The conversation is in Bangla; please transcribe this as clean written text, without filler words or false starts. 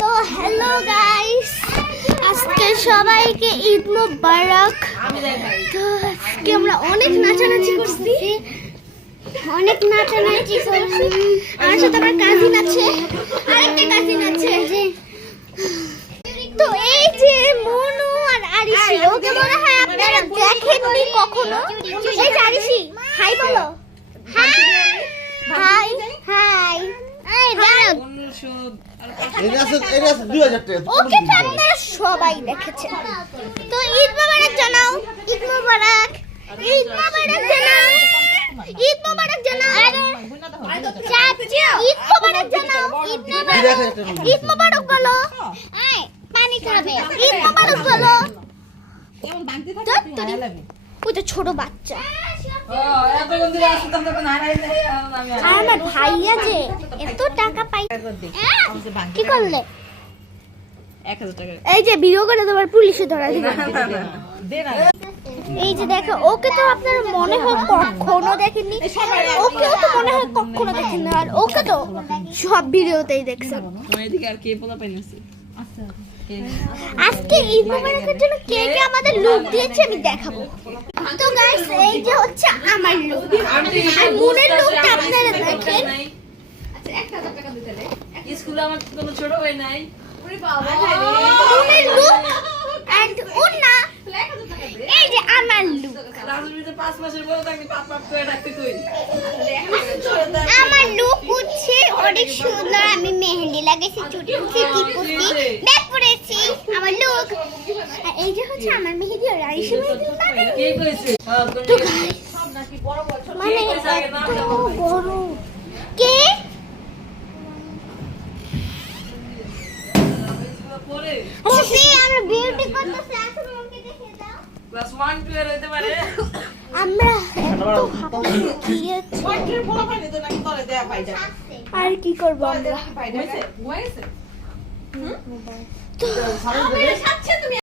তো হ্যালো গাইস, আজকে সবাইকে ঈদ মোবারক। তো আজকে আমরা অনেক নাচানাচি করছি, আমার সাথে আমার কাজিন আছে, আরেকটা কাজিন আছে। তো এই যে মনু আর আরিশি, ওকে মনে হয় আপনারা দেখেননি কখনো। এই যে আরিশি, হাই বলো। High high high. এই দাঁড়াও, ওকে তো আপনারা সবাই দেখেছেন। তো ঈদ মোবারক জানাও, ঈদ মোবারক, ঈদ মোবারক জানাও, ঈদ মোবারক জানাও, চাচু ঈদ মোবারক জানাও, ঈদ মোবারক, ঈদ মোবারক বলো। আয় পানি খাবে, ঈদ মোবারক বলো। ওই তো ছোট বাচ্চা। আর আমার ভাইয়া যে এত টাকা পাই, কি করলে? 1000 টাকা। এই যে ভিডিও করে তোমার পুলিশে ধরা দিবে। এই যে দেখো, ওকে তো আপনার মনে হয় কখনো দেখেননি, ওকেও তো মনে হয় কখনো দেখেননি, আর ওকে তো সব ভিডিওতেই দেখছেন। এদিকে আর কে পোলা পাইনাছে? আজকে ঈদ মোবারকের জন্য কে কে আমাদের লুক দিয়েছে আমি দেখাবো। তো গাইস, এই যে হচ্ছে আমার লুক, আর মুনের লুকটা আপনারা দেখেন। আচ্ছা 1000 টাকা দিতে রে। স্কুলে আমার কোনো ছোট ভাই নাই। ওরে বাবা, মুনের লুক এন্ড ওন্না, এই যে আমার লুক। রাজুরিতে 5 মাসের বড় থাকনি পাপ পাপ করে রাখতে কই। আমার লুক হচ্ছে অনেক সুন্দর, আমি মেহেন্দি লাগাইছি, চুটি করছি, টিপ করছি, ব্যাগ পরেছি, আমার লুক। আর এই যে হচ্ছে আমার মেহেন্দি, আর আরিশি মেহেন্দি লাগাই। কে কইছে? তো গাইস, মানে এত বড় কে? পরে ওকে আমরা বিউটি করতেছি, আসো আমাকে দেখে দাও। ক্লাস 1 2 এর হইতে পারে। আমরা এত হাঁপাচ্ছি, কি হচ্ছে? ওয়াইটের পোলা পাইনি তো নাকি তলে দেয়া পাই যা। আর কি করবো আমরা? হইছে? হইছে? তো আমার সাথে তুমি